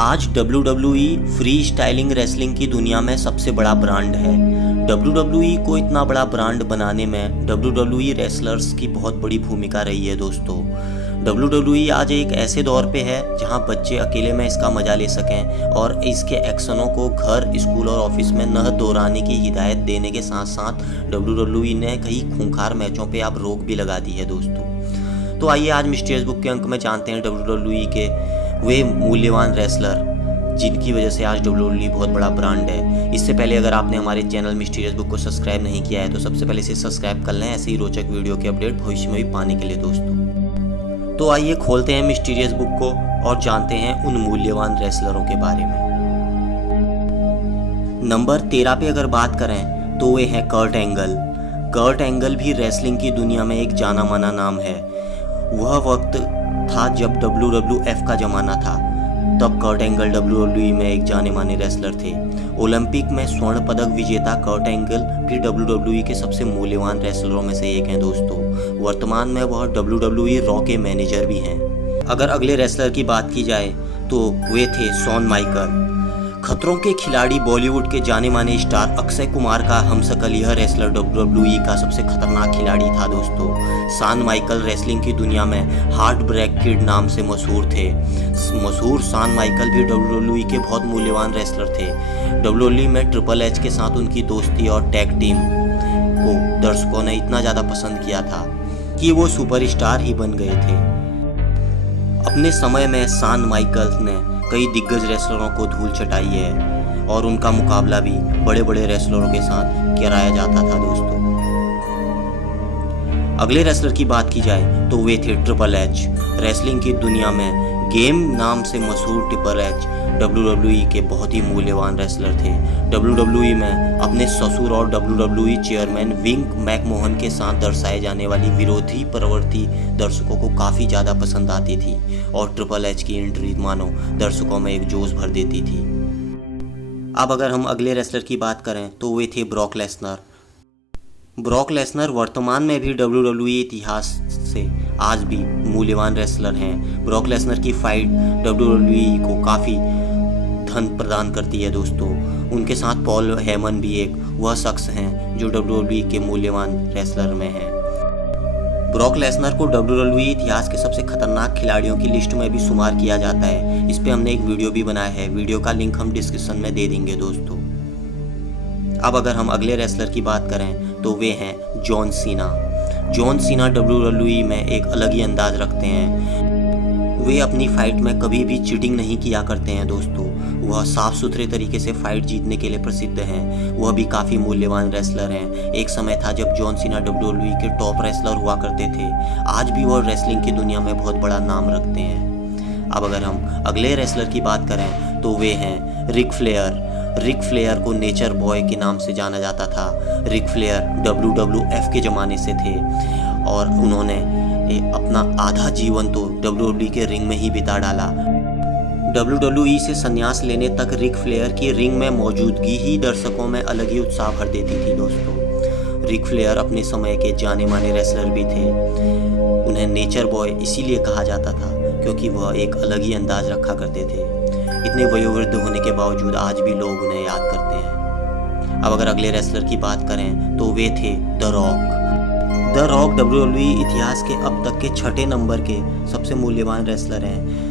आज WWE free styling wrestling की दुनिया में सबसे बड़ा ब्रांड है। WWE को इतना बड़ा ब्रांड बनाने में WWE रेसलर्स की बहुत बड़ी भूमिका रही है दोस्तों। WWE आज एक ऐसे दौर पे है जहां बच्चे अकेले में इसका मजा ले सकें और इसके एक्शनों को घर, स्कूल और ऑफिस में न दोहराने की हिदायत देने के साथ साथ WWE ने कई खूंखार मैचों पे अब रोक भी लगा दी है दोस्तों। तो आइए आज मिस्टीरियस बुक के अंक में जानते हैं WWE के वे मूल्यवान रेसलर जिनकी वजह से आज WWE बहुत बड़ा ब्रांड है। इससे पहले अगर आपने हमारे चैनल मिस्टीरियस बुक को सब्सक्राइब नहीं किया है तो सबसे पहले इसे सब्सक्राइब कर लें, ऐसे ही रोचक वीडियो के अपडेट भविष्य में भी पाने के लिए दोस्तों। तो आइए खोलते हैं मिस्टीरियस बुक को और जानते हैं उन मूल्यवान रेसलरों के बारे में। नंबर 13 पे अगर बात करें तो वे हैं कर्ट एंगल। कर्ट एंगल भी रेसलिंग की दुनिया में एक जाना माना नाम है। वह वक्त था जब WWF का जमाना था, तब कर्ट एंगल WWE में एक जाने माने रेसलर थे। ओलंपिक में स्वर्ण पदक विजेता कर्ट एंगल भी WWE के सबसे मूल्यवान रेसलरों में से एक हैं दोस्तों। वर्तमान में वह WWE रॉ के मैनेजर भी हैं। अगर अगले रेसलर की बात की जाए तो वे थे शॉन माइकल। खतरों के खिलाड़ी बॉलीवुड के जाने माने स्टार अक्षय कुमार का हमशक्ल यह रेसलर WWE का सबसे खतरनाक खिलाड़ी था दोस्तों। शॉन माइकल रेसलिंग की दुनिया में हार्ट ब्रेक किड नाम से मशहूर थे। मशहूर शॉन माइकल भी WWE के बहुत मूल्यवान रेसलर थे। WWE में ट्रिपल एच के साथ उनकी दोस्ती और टैग टीम को दर्शकों ने इतना ज़्यादा पसंद किया था कि वो सुपरस्टार ही बन गए थे। अपने समय में शॉन माइकल ने कई दिग्गज रेसलरों को धूल चटाई है और उनका मुकाबला भी बड़े बड़े रेसलरों के साथ कराया जाता था दोस्तों। अगले रेसलर की बात की जाए तो वे थे ट्रिपल एच। रेसलिंग की दुनिया में गेम नाम से मशहूर ट्रिपल एच WWE के बहुत ही मूल्यवान रेसलर थे। WWE में अपने ससुर और WWE चेयरमैन विंक मैकमोहन के साथ दर्शाए जाने वाली विरोधी प्रवृत्ति दर्शकों को काफ़ी ज़्यादा पसंद आती थी और ट्रिपल एच की एंट्री मानो दर्शकों में एक जोश भर देती थी। अब अगर हम अगले रेसलर की बात करें तो वे थे ब्रॉक लेसनर। ब्रॉक लेसनर वर्तमान में भी WWE इतिहास से आज भी मूल्यवान रेसलर हैं। ब्रॉक लेसनर की फाइट WWE को काफ़ी धन प्रदान करती है दोस्तों। उनके साथ पॉल हेमन भी एक वह शख्स हैं जो WWE के मूल्यवान रेसलर में हैं। ब्रॉक लेसनर को WWE इतिहास के सबसे खतरनाक खिलाड़ियों की लिस्ट में भी शुमार किया जाता है। इस पे हमने एक वीडियो भी बनाया है, वीडियो का लिंक हम डिस्क्रिप्शन में दे देंगे दोस्तों। अब अगर हम अगले रेसलर की बात करें तो वे हैं John Cena. John Cena WWE में एक अलग ही अंदाज रखते हैं। वे अपनी फाइट में कभी भी चीटिंग नहीं किया करते हैं दोस्तों। वह साफ सुथरे तरीके से फाइट जीतने के लिए प्रसिद्ध हैं। वह भी काफ़ी मूल्यवान रेसलर हैं। एक समय था जब जॉन सीना WWE के टॉप रेसलर हुआ करते थे। आज भी वह रेसलिंग की दुनिया में बहुत बड़ा नाम रखते हैं। अब अगर हम अगले रेसलर की बात करें तो वे हैं रिक फ्लेयर। रिक फ्लेयर को नेचर बॉय के नाम से जाना जाता था। रिक फ्लेयर WWF के ज़माने से थे और उन्होंने अपना आधा जीवन तो WWE के रिंग में ही बिता डाला। WWE से संन्यास लेने तक रिक फ्लेयर की रिंग में मौजूदगी ही दर्शकों में अलग ही उत्साह भर देती थी दोस्तों। रिक फ्लेयर अपने समय के जाने माने रेसलर भी थे। उन्हें नेचर बॉय इसीलिए कहा जाता था क्योंकि वह एक अलग ही अंदाज रखा करते थे। इतने वयोवृद्ध होने के बावजूद आज भी लोग उन्हें याद करते हैं। अब अगर अगले रेसलर की बात करें तो वे थे the rock. The rock WWE इतिहास के अब तक के 6ठे नंबर के सबसे मूल्यवान रेसलर हैं।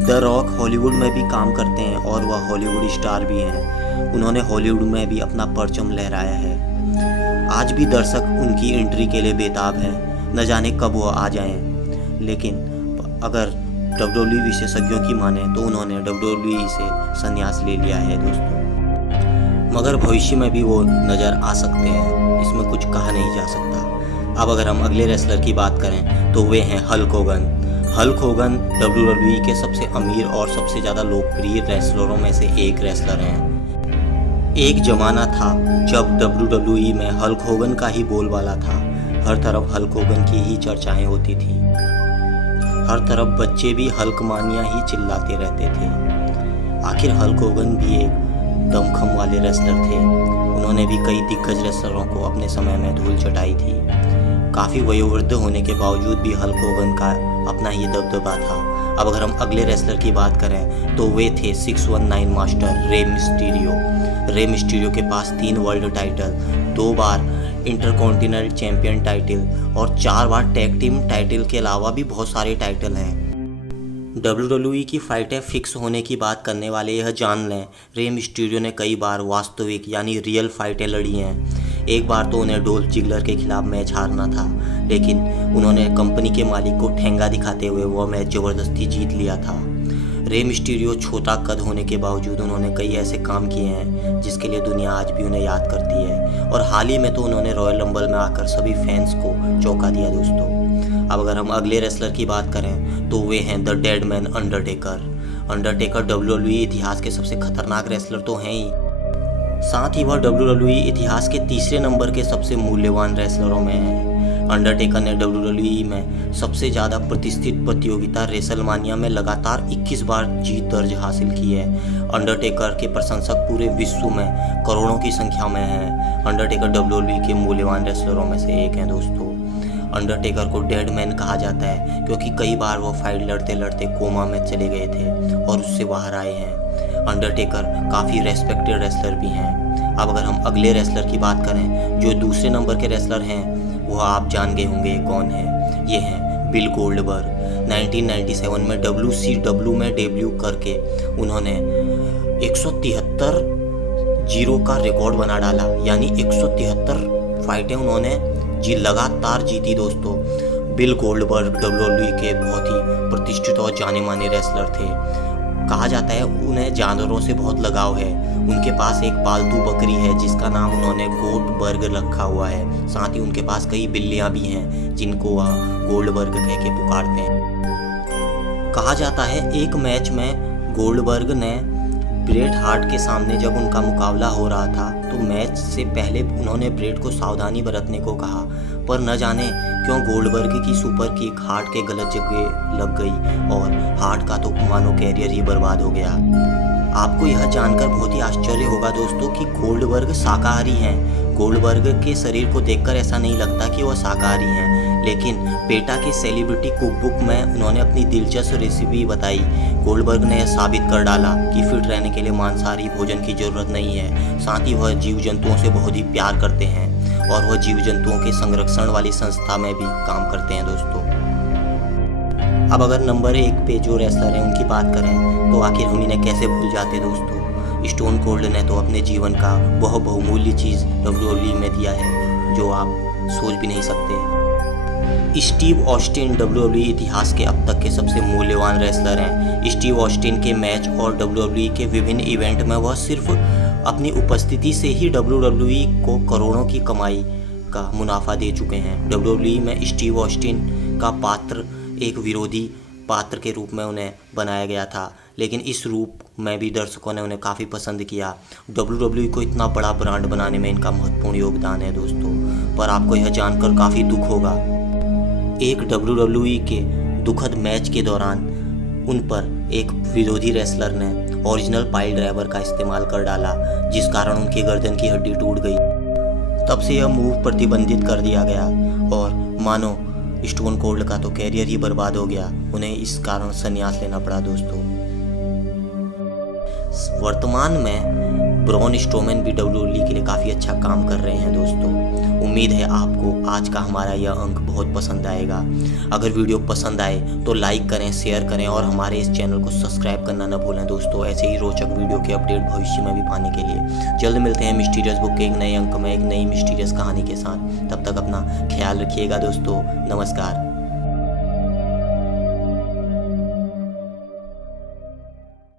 द रॉक हॉलीवुड में भी काम करते हैं और वह हॉलीवुड स्टार भी हैं। उन्होंने हॉलीवुड में भी अपना परचम लहराया है। आज भी दर्शक उनकी एंट्री के लिए बेताब हैं, न जाने कब वो आ जाएं। लेकिन अगर WWE विशेषज्ञों की माने तो उन्होंने WWE से संन्यास ले लिया है दोस्तों, मगर भविष्य में भी वो नज़र आ सकते हैं, इसमें कुछ कहा नहीं जा सकता। अब अगर हम अगले रेसलर की बात करें तो वे हैं Hulk Hogan. Hulk Hogan WWE के सबसे अमीर और सबसे ज़्यादा लोकप्रिय रेसलरों में से एक रेसलर हैं। एक ज़माना था जब WWE में हल्क होगन का ही बोलबाला था। हर तरफ हल्क होगन की ही चर्चाएं होती थी। हर तरफ बच्चे भी हल्क मानिया ही चिल्लाते रहते थे। आखिर हल्क होगन भी एक दमखम वाले रेसलर थे। उन्होंने भी कई दिग्गज रेसलरों को अपने समय में धूल चटाई थी। काफ़ी वयोवृद्ध होने के बावजूद भी हल्क होगन का अपना ही दबदबा था। अब अगर हम अगले रेसलर की बात करें तो वे थे 619 master Rey Mysterio. Rey Mysterio के पास 3 वर्ल्ड टाइटल, 2 बार इंटरकॉन्टिनेंटल चैंपियन टाइटल और 4 बार टैग टीम टाइटल के अलावा भी बहुत सारे टाइटल हैं। WWE की फाइटें फिक्स होने की बात करने वाले यह जान लें, रे मिस्टीरियो ने कई बार वास्तविक यानी रियल फाइटें लड़ी हैं। एक बार तो उन्हें डोल्फ जिगलर के खिलाफ मैच हारना था, लेकिन उन्होंने कंपनी के मालिक को ठेंगा दिखाते हुए वह मैच ज़बरदस्ती जीत लिया था। रे मिस्टीरियो छोटा कद होने के बावजूद उन्होंने कई ऐसे काम किए हैं जिसके लिए दुनिया आज भी उन्हें याद करती है, और हाल ही में तो उन्होंने रॉयल रंबल में आकर सभी फैंस को चौंका दिया दोस्तों। अब अगर हम अगले रेसलर की बात करें तो वे हैं the dead man Undertaker. Undertaker WWE इतिहास के सबसे खतरनाक रेसलर तो हैं ही, साथ ही वह WWE इतिहास के तीसरे नंबर के सबसे मूल्यवान रेसलरों में हैं। अंडरटेकर ने WWE में सबसे ज़्यादा प्रतिष्ठित प्रतियोगिता रेसलमानिया में लगातार 21 बार जीत दर्ज हासिल की है। अंडरटेकर के प्रशंसक पूरे विश्व में करोड़ों की संख्या में हैं। अंडरटेकर WWE के मूल्यवान रेसलरों में से एक हैं दोस्तों। अंडरटेकर को डेड मैन कहा जाता है क्योंकि कई बार वो फाइट लड़ते लड़ते कोमा में चले गए थे और उससे बाहर आए हैं। अंडरटेकर काफ़ी रेस्पेक्टेड रेसलर भी हैं। अब अगर हम अगले रेसलर की बात करें जो दूसरे नंबर के रेसलर हैं, वह आप जान गए होंगे कौन है। ये हैं बिल गोल्डबर्ग। 1997 में WCW में डेब्यू करके उन्होंने 173-0 का रिकॉर्ड बना डाला, यानी 173 फाइटें उन्होंने लगातार जीती दोस्तों। बिल गोल्डबर्ग WWE के बहुत ही प्रतिष्ठित और जाने माने रेसलर थे। कहा जाता है उन्हें जानवरों से बहुत लगाव है। उनके पास एक पालतू बकरी है जिसका नाम उन्होंने गोल्डबर्ग रखा हुआ है। साथ ही उनके पास कई बिल्लियां भी हैं जिनको वह गोल्डबर्ग कह के पुकारते हैं। कहा जाता है एक मैच में गोल्डबर्ग ने ब्रेट हार्ट के सामने जब उनका मुकाबला हो रहा था तो मैच से पहले उन्होंने ब्रेट को सावधानी बरतने को कहा, पर न जाने क्यों गोल्डबर्ग की सुपर किक हार्ट के गलत जगह लग गई और हार्ट का तो मानो कैरियर ही बर्बाद हो गया। आपको यह जानकर बहुत ही आश्चर्य होगा दोस्तों कि गोल्डबर्ग शाकाहारी हैं। गोल्डबर्ग के शरीर को देखकर ऐसा नहीं लगता कि वह शाकाहारी हैं, लेकिन पेटा के सेलिब्रिटी कुकबुक में उन्होंने अपनी दिलचस्प रेसिपी बताई। गोल्डबर्ग ने यह साबित कर डाला कि फिट रहने के लिए मांसाहारी भोजन की जरूरत नहीं है। साथ ही वह जीव जंतुओं से बहुत ही प्यार करते हैं और वह जीव जंतुओं के संरक्षण वाली संस्था में भी काम करते हैं दोस्तों। अब अगर नंबर 1 पे जो रेसलर हैं उनकी बात करें तो आखिर हम इन्हें कैसे भूल जाते दोस्तों। स्टोन कोल्ड ने तो अपने जीवन का वह बहुमूल्य चीज़ WWE में दिया है जो आप सोच भी नहीं सकते। स्टीव ऑस्टिन WWE इतिहास के अब तक के सबसे मूल्यवान रेसलर हैं। स्टीव ऑस्टिन के मैच और WWE के विभिन्न इवेंट में वह सिर्फ अपनी उपस्थिति से ही WWE को करोड़ों की कमाई का मुनाफा दे चुके हैं। WWE में स्टीव ऑस्टिन का पात्र एक विरोधी पात्र के रूप में उन्हें बनाया गया था, लेकिन इस रूप में भी दर्शकों ने उन्हें काफ़ी पसंद किया। WWE को इतना बड़ा ब्रांड बनाने में इनका महत्वपूर्ण योगदान है दोस्तों। पर आपको यह जानकर काफ़ी दुख होगा, एक WWE के दुखद मैच के दौरान उन पर एक विरोधी रेसलर ने ओरिजिनल पाइल ड्राइवर का इस्तेमाल कर डाला, जिस कारण उनकी गर्दन की हड्डी टूट गई। तब से यह मूव प्रतिबंधित कर दिया गया और मानो स्टोन कोल्ड का तो कैरियर ही बर्बाद हो गया। उन्हें इस कारण संन्यास लेना पड़ा दोस्तों। वर्तमान में ब्रॉन स्ट्रोमैन भी WWE के लिए काफ़ी अच्छा काम कर रहे हैं दोस्तों। उम्मीद है आपको आज का हमारा यह अंक बहुत पसंद आएगा। अगर वीडियो पसंद आए तो लाइक करें, शेयर करें और हमारे इस चैनल को सब्सक्राइब करना न भूलें दोस्तों। ऐसे ही रोचक वीडियो के अपडेट भविष्य में भी पाने के लिए जल्द मिलते हैं मिस्टीरियस बुक के एक नए अंक में एक नई मिस्टीरियस कहानी के साथ। तब तक अपना ख्याल रखिएगा दोस्तों। नमस्कार।